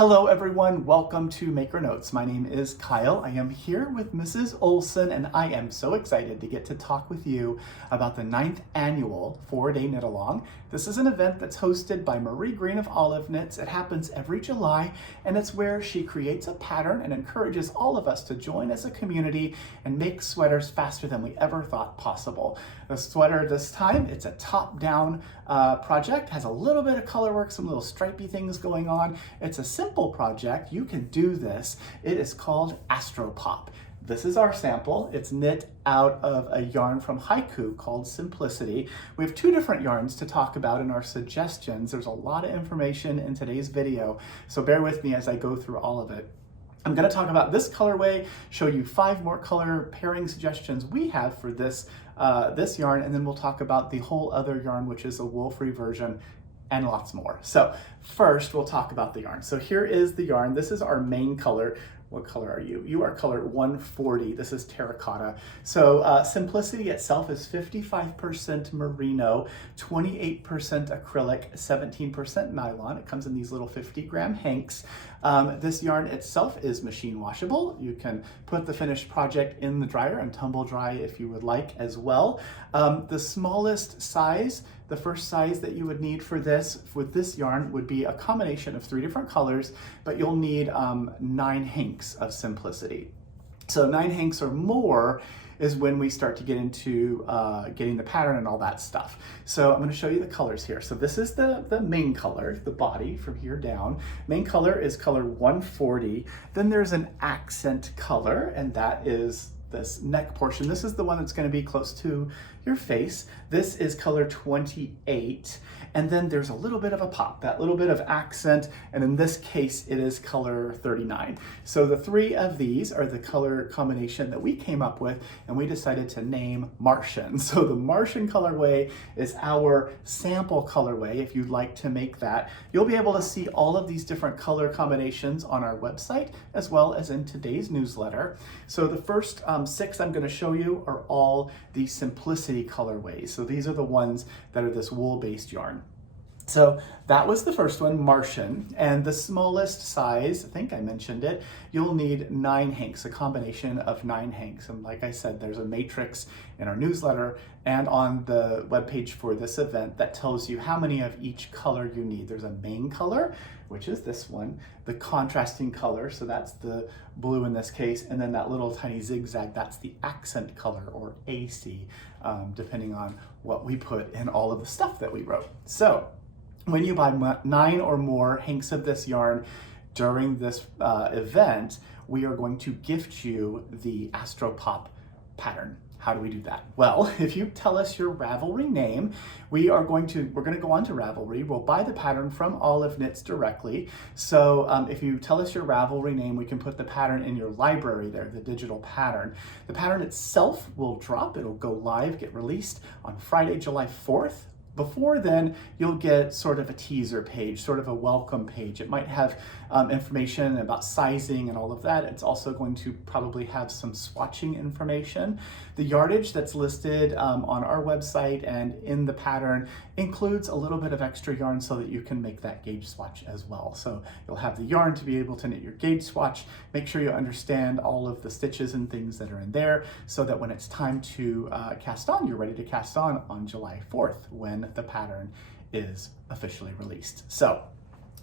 Hello everyone, welcome to Maker Notes. My name is Kyle. I am here with Mrs. Olson and I am so excited to get to talk with you about the 9th annual 4-day knit along. This is an event that's hosted by Marie Greene of Olive Knits. It happens every July and it's where she creates a pattern and encourages all of us to join as a community and make sweaters faster than we ever thought possible. The sweater this time, it's a top-down project, has a little bit of color work, some little stripy things going on. It's a simple project. You can do this. It is called Astropop. This is our sample. It's knit out of a yarn from Haiku called Simplicity. We have two different yarns to talk about in our suggestions. There's a lot of information in today's video, so bear with me as I go through all of it. I'm going to talk about this colorway, show you 5 more color pairing suggestions we have for this yarn, and then we'll talk about the whole other yarn, which is a wool-free version, and lots more. So first, we'll talk about the yarn. So here is the yarn. This is our main color. What color are you? You are color 140. This is terracotta. So Simplicity itself is 55% merino, 28% acrylic, 17% nylon. It comes in these little 50-gram hanks. This yarn itself is machine washable. You can put the finished project in the dryer and tumble dry if you would like as well. The smallest size, the first size that you would need for this yarn would be a combination of 3 different colors, but you'll need 9 hanks of Simplicity. So 9 hanks or more is when we start to get into getting the pattern and all that stuff. So I'm going to show you the colors here. So this is the main color, the body from here down. Main color is color 140. Then there's an accent color, and that is this neck portion. This is the one that's going to be close to your face. This is color 28. And then there's a little bit of a pop, that little bit of accent, and in this case it is color 39. So the 3 of these are the color combination that we came up with, and we decided to name Martian. So the Martian colorway is our sample colorway. If you'd like to make that, you'll be able to see all of these different color combinations on our website as well as in today's newsletter. So the first 6 I'm going to show you are all the Simplicity colorways. So these are the ones that are this wool-based yarn. So that was the first one, Martian, and the smallest size, I think I mentioned it, you'll need 9 hanks, a combination of 9 hanks. And like I said, there's a matrix in our newsletter and on the webpage for this event that tells you how many of each color you need. There's a main color, which is this one, the contrasting color, so that's the blue in this case, and then that little tiny zigzag, that's the accent color, or AC, depending on what we put in all of the stuff that we wrote. So when you buy 9 or more hanks of this yarn during this event, we are going to gift you the Astropop pattern. How do we do that? Well, if you tell us your Ravelry name, we're going to go on to Ravelry. We'll buy the pattern from Olive Knits directly. So if you tell us your Ravelry name, we can put the pattern in your library there, the digital pattern. The pattern itself will drop. It'll go live, get released on Friday, July 4th. Before then, you'll get sort of a teaser page, sort of a welcome page. It might have information about sizing and all of that. It's also going to probably have some swatching information. The yardage that's listed on our website and in the pattern includes a little bit of extra yarn so that you can make that gauge swatch as well. So you'll have the yarn to be able to knit your gauge swatch. Make sure you understand all of the stitches and things that are in there so that when it's time to cast on, you're ready to cast on July 4th when the pattern is officially released. So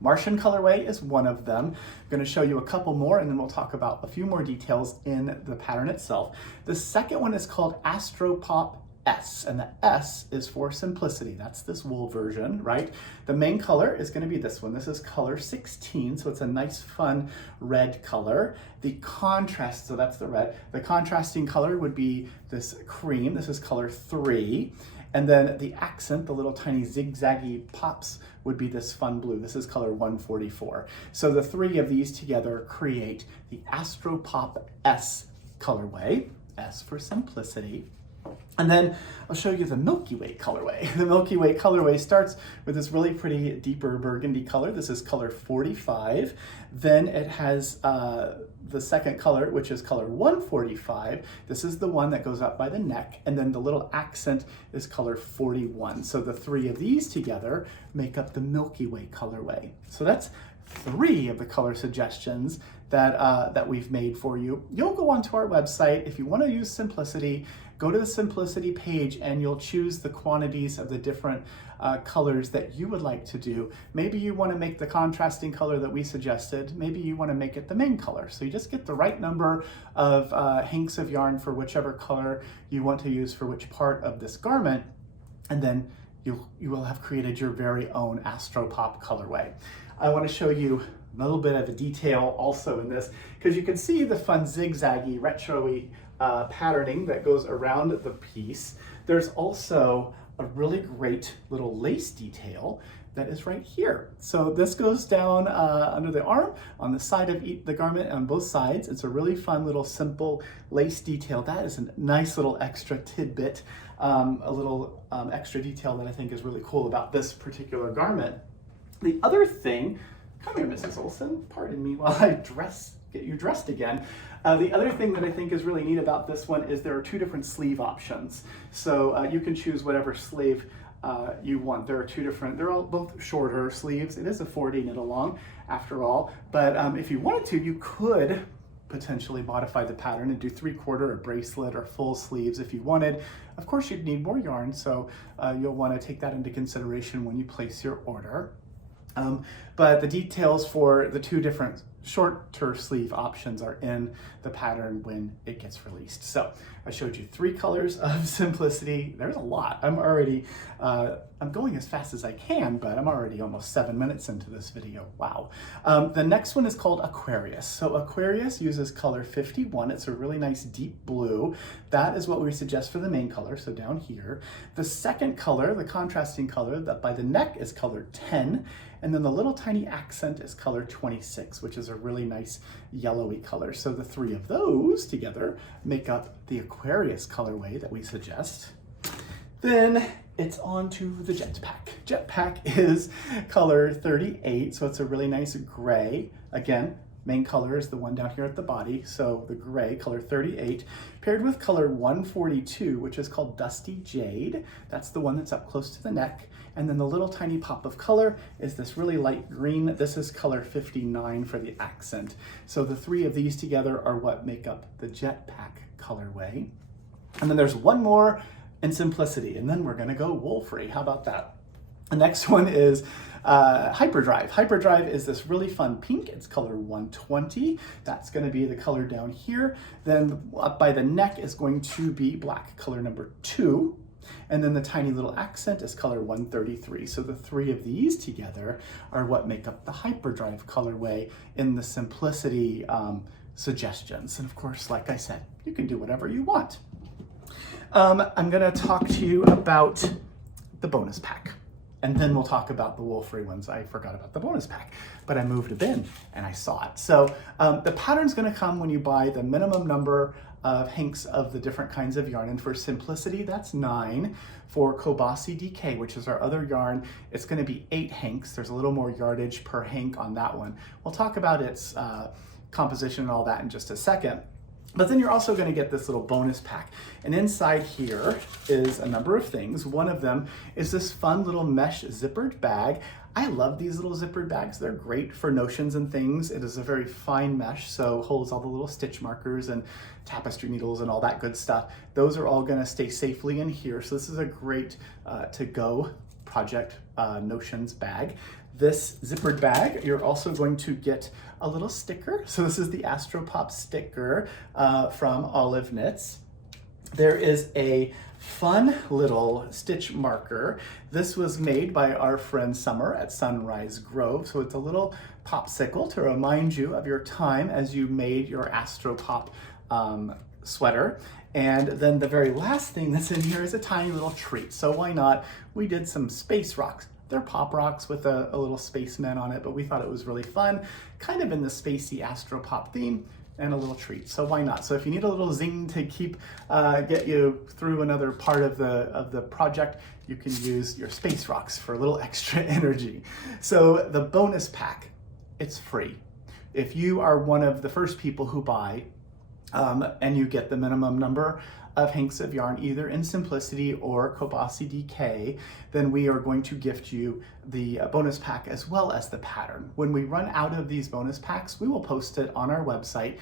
Martian colorway is one of them. I'm going to show you a couple more and then we'll talk about a few more details in the pattern itself. The second one is called Astropop S, and the S is for Simplicity. That's this wool version, right? The main color is going to be this one. This is color 16, so it's a nice fun red color. The contrast, so that's the red. The contrasting color would be this cream. This is color 3. And then the accent, the little tiny zigzaggy pops, would be this fun blue. This is color 144. So the 3 of these together create the Astropop S colorway, S for Simplicity. And then I'll show you the Milky Way colorway. The Milky Way colorway starts with this really pretty deeper burgundy color. This is color 45. Then it has the second color, which is color 145. This is the one that goes up by the neck. And then the little accent is color 41. So the 3 of these together make up the Milky Way colorway. So that's 3 of the color suggestions that we've made for you. You'll go onto our website. If you want to use Simplicity, go to the Simplicity page and you'll choose the quantities of the different colors that you would like to do. Maybe you want to make the contrasting color that we suggested. Maybe you want to make it the main color. So you just get the right number of hanks of yarn for whichever color you want to use for which part of this garment, and then you will have created your very own Astropop colorway. I want to show you a little bit of the detail also in this, because you can see the fun zigzaggy, retro-y patterning that goes around the piece. There's also a really great little lace detail that is right here. So this goes down under the arm, on the side of the garment, on both sides. It's a really fun little simple lace detail. That is a nice little extra tidbit, a little extra detail that I think is really cool about this particular garment. The other thing, come here, Mrs. Olson, pardon me while I get you dressed again. The other thing that I think is really neat about this one is there are 2 different sleeve options. So you can choose whatever sleeve you want. There are 2 different, they're all both shorter sleeves. It is a 4-day knit along after all, but if you wanted to, you could potentially modify the pattern and do 3/4 or bracelet or full sleeves if you wanted. Of course, you'd need more yarn, so you'll want to take that into consideration when you place your order. But the details for the 2 different shorter sleeve options are in the pattern when it gets released. So I showed you 3 colors of Simplicity. There's a lot. I'm already, I'm going as fast as I can, but I'm already almost 7 minutes into this video. Wow. The next one is called Aquarius. So Aquarius uses color 51. It's a really nice deep blue. That is what we suggest for the main color, so down here. The second color, the contrasting color that by the neck, is color 10. And then the little tiny accent is color 26, which is a really nice yellowy color. So the 3 of those together make up the Aquarius colorway that we suggest. Then it's on to the Jetpack. Jetpack is color 38, so it's a really nice gray. Again, main color is the one down here at the body, so the gray, color 38, paired with color 142, which is called Dusty Jade. That's the one that's up close to the neck. And then the little tiny pop of color is this really light green. This is color 59 for the accent. So the 3 of these together are what make up the Jetpack colorway. And then there's one more in Simplicity, and then we're gonna go wool-free. How about that? The next one is Hyperdrive. Hyperdrive is this really fun pink. It's color 120. That's going to be the color down here. Then up by the neck is going to be black, color number 2. And then the tiny little accent is color 133. So the 3 of these together are what make up the Hyperdrive colorway in the Simplicity suggestions. And of course, like I said, you can do whatever you want. I'm going to talk to you about the bonus pack. And then we'll talk about the wool-free ones. I forgot about the bonus pack, but I moved a bin and I saw it. So the pattern's gonna come when you buy the minimum number of hanks of the different kinds of yarn. And for Simplicity, that's 9. For CoBaSi DK, which is our other yarn, it's gonna be 8 hanks. There's a little more yardage per hank on that one. We'll talk about its composition and all that in just a second. But then you're also going to get this little bonus pack. And inside here is a number of things. One of them is this fun little mesh zippered bag. I love these little zippered bags. They're great for notions and things. It is a very fine mesh, so holds all the little stitch markers and tapestry needles and all that good stuff. Those are all going to stay safely in here. So this is a great to-go project notions bag. This zippered bag, you're also going to get a little sticker. So this is the Astropop sticker from Olive Knits. There is a fun little stitch marker. This was made by our friend Summer at Sunrise Grove. So it's a little popsicle to remind you of your time as you made your Astropop sweater. And then the very last thing that's in here is a tiny little treat. So why not? We did some space rocks. They're pop rocks with a little spaceman on it, but we thought it was really fun, kind of in the spacey Astropop theme, and a little treat. So why not? So if you need a little zing to keep get you through another part of the project, you can use your space rocks for a little extra energy. So the bonus pack, it's free. If you are one of the first people who buy and you get the minimum number of hanks of yarn either in Simplicity or CoBaSi DK, then we are going to gift you the bonus pack as well as the pattern. When we run out of these bonus packs, we will post it on our website,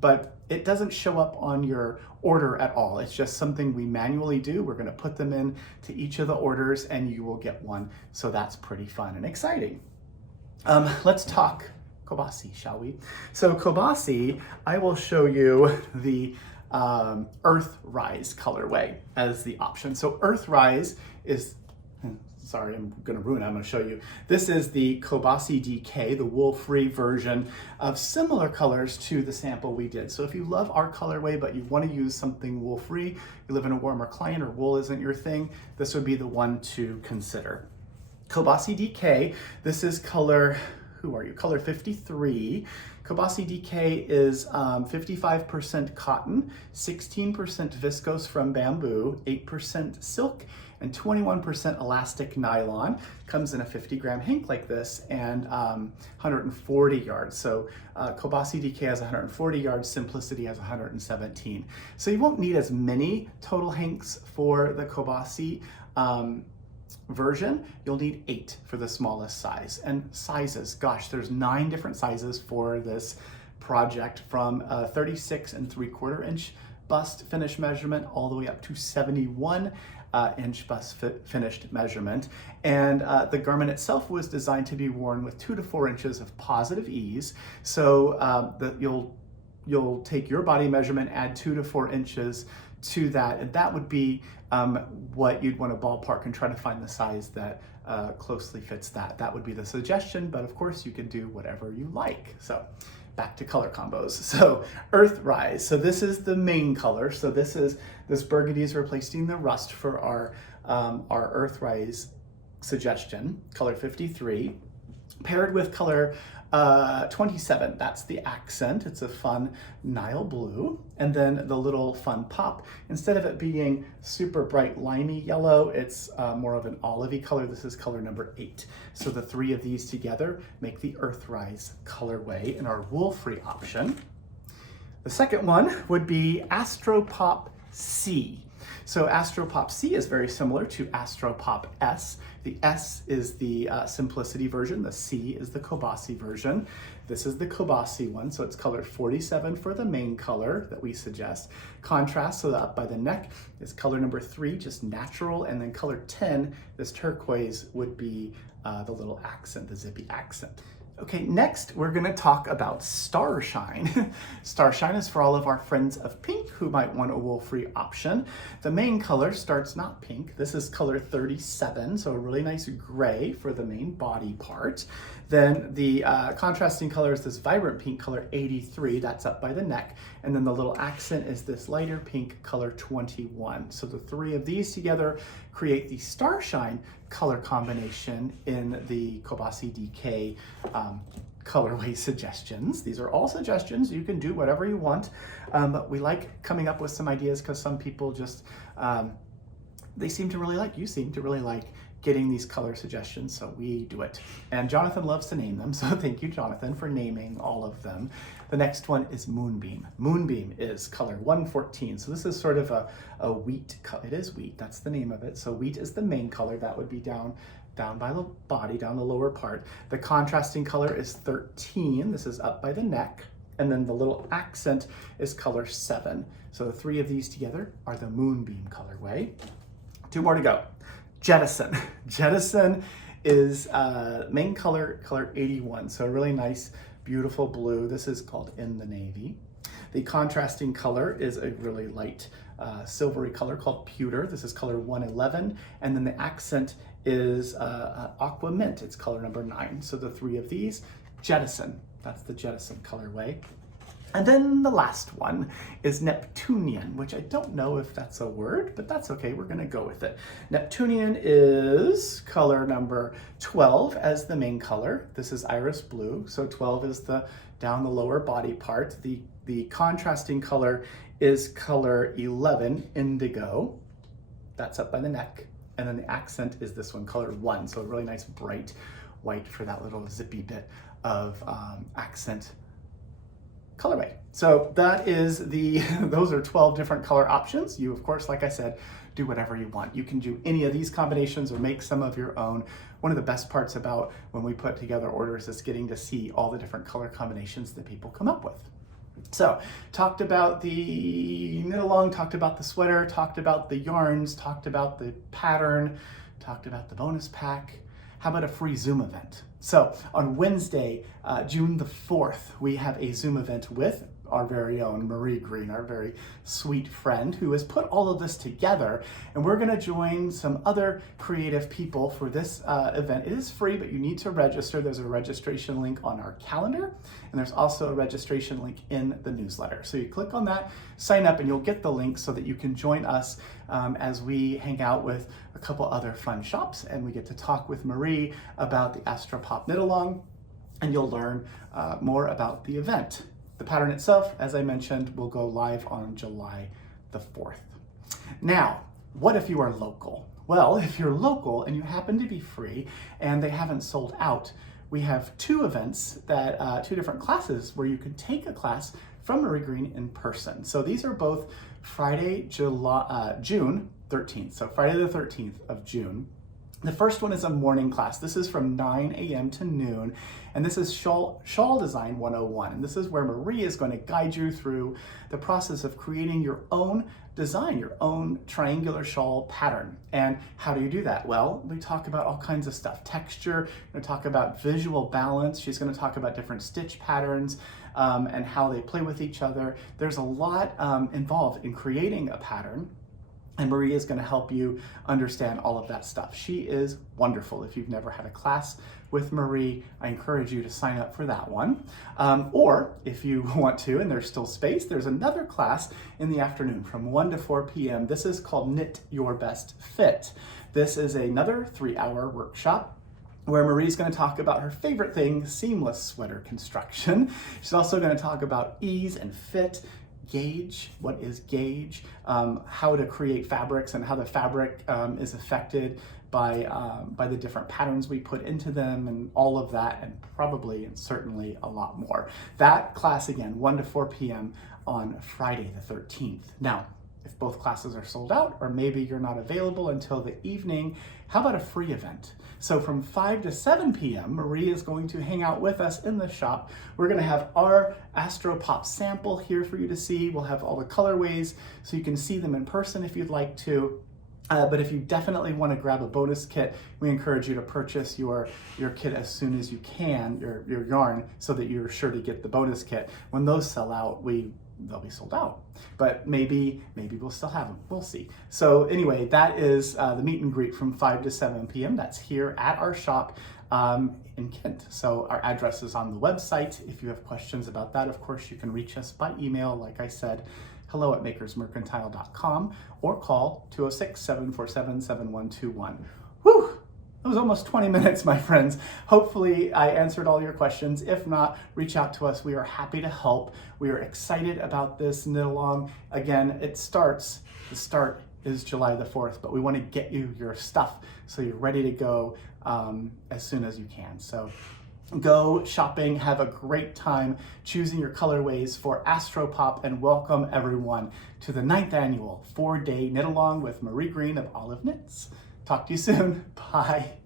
but it doesn't show up on your order at all. It's just something we manually do. We're gonna put them in to each of the orders and you will get one. So that's pretty fun and exciting. Let's talk CoBaSi, shall we? So CoBaSi, I will show you the Earthrise colorway as the option. So Earthrise is, sorry, I'm gonna ruin it, I'm gonna show you. This is the CoBaSi DK, the wool-free version of similar colors to the sample we did. So if you love our colorway, but you wanna use something wool-free, you live in a warmer climate or wool isn't your thing, this would be the one to consider. CoBaSi DK, this is color, who are you? Color 53. CoBaSi DK is 55% cotton, 16% viscose from bamboo, 8% silk, and 21% elastic nylon. Comes in a 50-gram hank like this and 140 yards. So CoBaSi DK has 140 yards, Simplicity has 117. So you won't need as many total hanks for the CoBaSi version. You'll need 8 for the smallest size. And sizes, gosh, there's 9 different sizes for this project, from 36 3/4 inch bust finish measurement all the way up to 71 inch bust finished measurement. And the garment itself was designed to be worn with 2 to 4 inches of positive ease. So you'll take your body measurement, add 2 to 4 inches to that, and that would be what you'd want to ballpark and try to find the size that closely fits that. That would be the suggestion, but of course you can do whatever you like. So back to color combos. So Earthrise, so this is the main color. So this burgundy is replacing the rust for our Earthrise suggestion, color 53, paired with color 27, that's the accent. It's a fun Nile blue. And then the little fun pop, instead of it being super bright limey yellow, it's more of an olivey color. This is color number 8. So the 3 of these together make the Earthrise colorway in our wool-free option. The second one would be Astropop C. So Astropop C is very similar to Astropop S. The S is the Simplicity version, the C is the CoBaSi version. This is the CoBaSi one, so it's color 47 for the main color that we suggest. Contrast, so up by the neck is color number 3, just natural, and then color 10, this turquoise, would be the little accent, the zippy accent. Okay, next we're gonna talk about Starshine. Starshine is for all of our friends of pink who might want a wool-free option. The main color starts not pink. This is color 37, so a really nice gray for the main body part. Then the contrasting color is this vibrant pink color 83, that's up by the neck. And then the little accent is this lighter pink color 21. So the 3 of these together create the Starshine color combination in the CoBaSi DK colorway suggestions. These are all suggestions. You can do whatever you want, but we like coming up with some ideas because some people just, you seem to really like getting these color suggestions, so we do it. And Jonathan loves to name them, so thank you, Jonathan, for naming all of them. The next one is Moonbeam. Moonbeam is color 114, so this is sort of a wheat color. It is wheat, that's the name of it. So wheat is the main color, that would be down by the body, down the lower part. The contrasting color is 13, this is up by the neck, and then the little accent is color 7. So the 3 of these together are the Moonbeam colorway. 2 more to go. Jettison. Jettison is main color 81, so a really nice, beautiful blue. This is called In the Navy. The contrasting color is a really light silvery color called Pewter. This is color 111, and then the accent is Aqua Mint. It's color number 9. So the 3 of these, Jettison. That's the Jettison colorway. And then the last one is Neptunian, which I don't know if that's a word, but that's okay, we're gonna go with it. Neptunian is color number 12 as the main color. This is iris blue, so 12 is down the lower body part. The contrasting color is color 11, indigo. That's up by the neck. And then the accent is this one, color 1, so a really nice bright white for that little zippy bit of accent colorway. So that is those are 12 different color options. You, of course, like I said, do whatever you want. You can do any of these combinations or make some of your own. One of the best parts about when we put together orders is getting to see all the different color combinations that people come up with. So, talked about the knit along, talked about the sweater, talked about the yarns, talked about the pattern, talked about the bonus pack. How about a free Zoom event? So on Wednesday, June the 4th, we have a Zoom event with our very own Marie Greene, our very sweet friend who has put all of this together. And we're gonna join some other creative people for this event. It is free, but you need to register. There's a registration link on our calendar, and there's also a registration link in the newsletter. So you click on that, sign up, and you'll get the link so that you can join us as we hang out with a couple other fun shops, and we get to talk with Marie about the Astro Pop Knit Along, and you'll learn more about the event. The pattern itself, as I mentioned, will go live on July the 4th. Now, what if you are local? Well, if you're local and you happen to be free and they haven't sold out, we have two events that, two different classes where you can take a class from Marie Greene in person. So these are both Friday, June 13th. So Friday the 13th of June. The first one is a morning class. This is from 9 a.m. to noon, and this is Shawl Design 101. And this is where Marie is going to guide you through the process of creating your own design, your own triangular shawl pattern. And how do you do that? Well, we talk about all kinds of stuff. Texture, we're going to talk about visual balance. She's going to talk about different stitch patterns and how they play with each other. There's a lot involved in creating a pattern. And Marie is going to help you understand all of that stuff. She is wonderful. If you've never had a class with Marie, I encourage you to sign up for that one. Or if you want to, and there's still space, there's another class in the afternoon from 1 to 4 p.m. This is called Knit Your Best Fit. This is another 3-hour workshop where Marie's going to talk about her favorite thing, seamless sweater construction. She's also going to talk about ease and fit, gauge, what is gauge, how to create fabrics and how the fabric is affected by the different patterns we put into them, and all of that, and probably and certainly a lot more. That class again, 1 to 4 p.m. on Friday the 13th. Now, if both classes are sold out, or maybe you're not available until the evening, how about a free event? So from 5 to 7 p.m., Marie is going to hang out with us in the shop. We're gonna have our Astro Pop sample here for you to see. We'll have all the colorways so you can see them in person if you'd like to. But if you definitely want to grab a bonus kit, we encourage you to purchase your kit as soon as you can, your yarn, so that you're sure to get the bonus kit. When those sell out, they'll be sold out, but maybe we'll still have them. We'll see. So anyway, that is the meet and greet from 5 to 7 p.m. That's here at our shop in Kent. So our address is on the website. If you have questions about that, of course, you can reach us by email, like I said, hello@makersmercantile.com, or call 206-747-7121. Whew! That was almost 20 minutes, my friends. Hopefully I answered all your questions. If not, reach out to us. We are happy to help. We are excited about this knit along. Again, the start is July the 4th, but we want to get you your stuff so you're ready to go as soon as you can. So go shopping, have a great time choosing your colorways for Astro Pop, and welcome everyone to the 9th annual 4-day knit along with Marie Greene of Olive Knits. Talk to you soon. Bye.